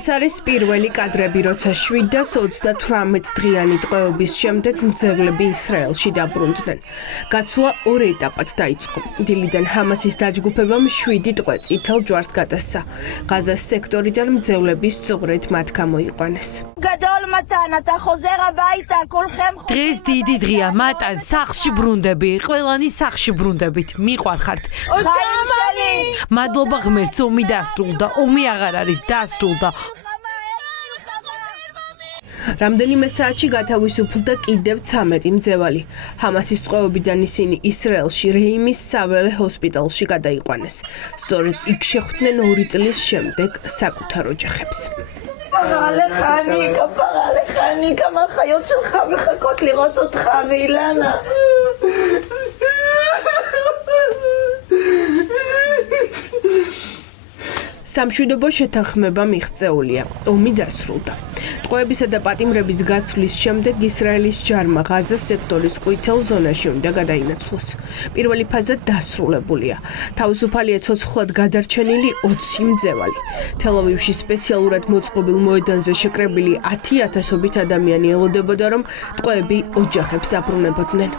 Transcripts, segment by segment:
ეს არის პირველი კადრები, როცა 728 დღიანი ტყვეობის შემდეგ მძევლები ისრაელში დაბრუნდნენ. გაცვლა ორ ეტაპად დაიწყო. დილიდან ჰამასის დაჯგუფებამ 7 ტყვე წითელ ჯვარს გადასცა. ღაზას სექტორიდან მძევლების სწორედ მათ გამოიყვანეს. დღეს დიდი დღეა, მატან სახლში ბრუნდები, ყველანი სახლში ბრუნდებით, მიყვარხართ. მადლობა ღმერთს, ომი დასრულდა, ომი აღარ არის დასრულდა. რამდენიმე საათში გათავისუფლდა კიდევ 13 მძევალი. ჰამასის ტყვეობიდან ისინი ისრაელში რეიმის საველე ჰოსპიტალში გადაიყვანეს. სწორედ იქ შეხვდნენ 2 წლის შემდეგ საკუთარ ოჯახებს. სამშვიდობო შეთანხმება მიღწეულია. ომი დასრულდა. ტყვეებისა და პატიმრების გაცვლის შემდეგ ისრაელის ჯარმა ღაზას სექტორის ყვითელ ზონაში უნდა გადაინაცვლოს. პირველი ფაზა დასრულებულია. თავისუფალია ცოცხლად გადარჩენილი 20 მძევალი. თელ-ავივში სპეციალურად მოწყობილ მოედანზე შეკრებილი 10,000-ობით ადამიანი ელოდებოდა, რომ ტყვეები ოჯახებს დაბრუნებოდნენ.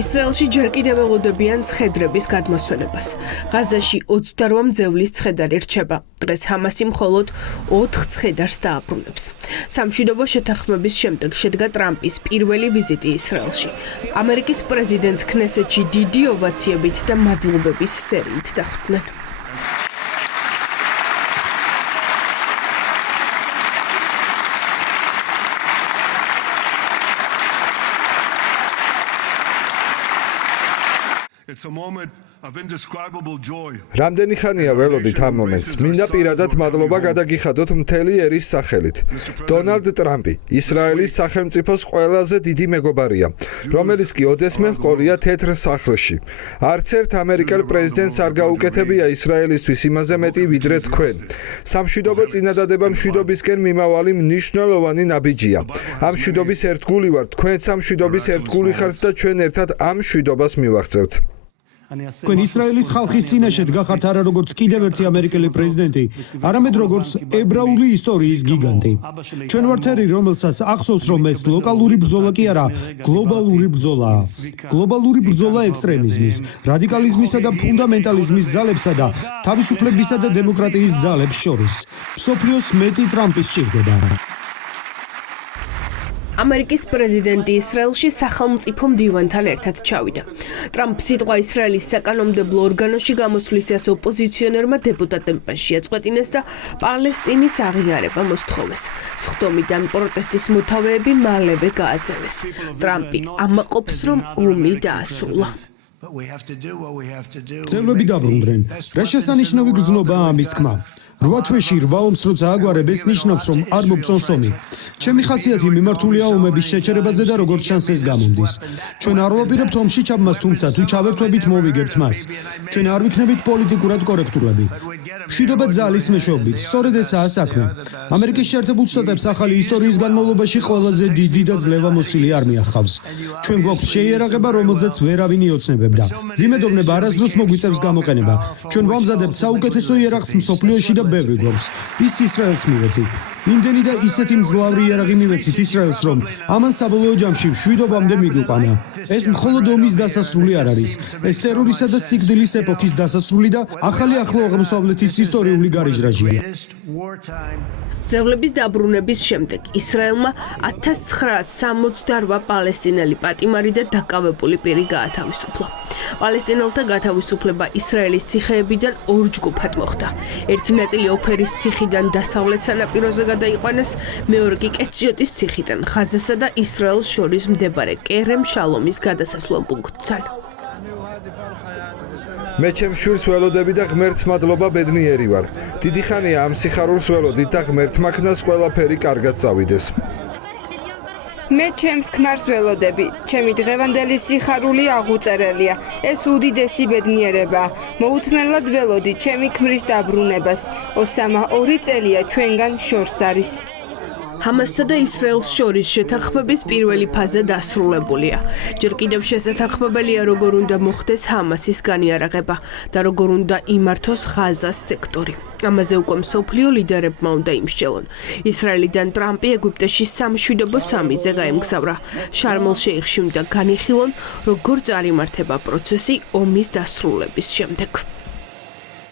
ისრაელში ჯერ კიდევ ველოდებიან ცხედრების გადმოსვენებას. ღაზაში 28 მძევლის ცხედარი რჩება. დღეს ჰამასი მხოლოდ 4 ცხედარს დააბრუნებს. სამშვიდობო შეთანხმების შემდეგ შედგა ტრამპის პირველი ვიზიტი ისრაელში. ამერიკის პრეზიდენტს ქნესეთში დიდი ოვაციებით და მადლობების სერიით დახვდნენ. რამდენი ხანია ველოდით ამ მომენტს. მინდა პირადად მადლობა გადაგიხადოთ მთელი ერის სახელით. დონალდ ტრამპი ისრაელის სახელმწიფოს ყველაზე დიდი მეგობარია, რომელიც კი ოდესმე ჰყოლია თეთრ სახლში. არც ერთ ამერიკელ პრეზიდენტს არ გაუკეთებია ისრაელისთვის იმაზე მეტი ვიდრე თქვენ. სამშვიდობო წინადადება მშვიდობისკენ მიმავალი მნიშვნელოვანი ნაბიჯია. ამ მშვიდობის ერთგული ვართ, თქვენც ამ მშვიდობის ერთგული ხართ და ჩვენ ერთად ამ მშვიდობას მივაღწევთ. თქვენ ისრაელის ხალხის წინაშე დგახართ არა როგორც კიდევ ერთი ამერიკელი პრეზიდენტი, არამედ როგორც ებრაული ისტორიის გიგანტი. ჩვენ ვართ ერი, რომელსაც ახსოვს, რომ ეს ლოკალური ბრძოლა კი არა, გლობალური ბრძოლაა. გლობალური ბრძოლა ექსტრემიზმის, რადიკალიზმისა და ფუნდამენტალიზმის ძალებსა და თავისუფლებისა და დემოკრატიის ძალებს შორის. მსოფლიოს მეტი ტრამპის სჭირდება. ამერიკის პრეზიდენტი ისრაელში სახელმწიფო მდივანთან ერთად ჩავიდა. ტრამპს სიტყვა ისრაელის საკანონმდებლო ორგანოში გამოსვლისას ოპოზიციონერმა დეპუტატებმა შეაწყვეტინეს და პალესტინის აღიარება მოსთხოვეს. სხდომიდან პროტესტის მოთავეები მალევე გააძევეს. ტრამპი ამაყობს, რომ ომი დაასრულა. მძევლები დაბრუნდნენ. რა შესანიშნავი გრძნობაა ამის თქმა. 8 თვეში 8 ომს როცა აგვარებ, ეს ნიშნავს, რომ არ მოგწონს ომი. ჩემი ხასიათი მიმართულია ომების შეჩერებაზე და როგორც ჩანს ეს გამომდის. ჩვენ არ ვაპირებთ ომში ჩაბმას, თუმცა თუ ჩავერთვებით მოვიგებთ მას. ჩვენ არ ვიქნებით პოლიტიკურად კორექტულები. მშვიდობა ძალის მეშვეობით, სწორედ ესაა საქმე. ამერიკის შეერთებულ შტატებს ახალი ისტორიის განმავლობაში ყველაზე დიდი და ძლევამოსილი არმია ჰყავს. ჩვენ გვაქვს შეიარაღება, რომელზეც ვერავინ იოცნებებდა. ვიმედოვნებ არასდროს მოგვიწევს გამოყენება. ჩვენ ვამზადებთ საუკეთესო იარაღს მსოფლიოში და ბევრი გვაქვს. ის ისრაელს მივეცით. იმდენი და ისეთი მძლავრი იარაღი მივეცით ისრაელს, რომ ამან საბოლოო ჯამში მშვიდობამდე მიგვიყვანა. ეს მხოლოდ ომის დასასრული არ არის. ეს ტერორისა და სიკვდილის ეპოქის დასასრული და ახალი ახლო აღმოსავლეთის ისტორიული გარიჟრაჟია. მძევლების დაბრუნების შემდეგ ისრაელმა 1968 პალესტინელი პატიმარი და დაკავებული პირი გაათავისუფლა. პალესტინელთა გათავისუფლება ისრაელის ციხეებიდან 2 ჯგუფად მოხდა. ერთი ნაწილი ოფერის ციხიდან დასავლეთ სანაპიროზე გადაიყვანეს, მეორე კი კეციოტის ციხიდან ღაზასა და ისრაელს შორის მდებარე კერემ შალომის გადასასვლელ პუნქტთან. მე ჩემს შვილს ველოდები და ღმერთს მადლობა ბედნიერი ვარ. დიდი ხანია ამ სიხარულს ველოდით და ღმერთმა ქნას ყველაფერი კარგად წავიდეს. მე ჩემს ქმარს ველოდები. ჩემი დღევანდელი სიხარული აღუწერელია. ეს უდიდესი ბედნიერებაა. მოუთმენლად ველოდი ჩემი ქმრის დაბრუნებას. ოსამა 2 წელია ჩვენგან შორს არის. ჰამასსა და ისრაელს შორის შეთანხმების პირველი ფაზა დასრულებულია. ჯერ კიდევ შესათანხმებელია, როგორ უნდა მოხდეს ჰამასის განიარაღება და როგორ უნდა იმართოს ღაზას სექტორი. ამაზე უკვე მსოფლიო ლიდერებმა უნდა იმსჯელონ. ისრაელიდან ტრამპი ეგვიპტეში 373-ზე გაემგზავრა. შარმ-ელ-შეიხში უნდა განიხილონ, როგორ წარიმართება პროცესი ომის დასრულების შემდეგ.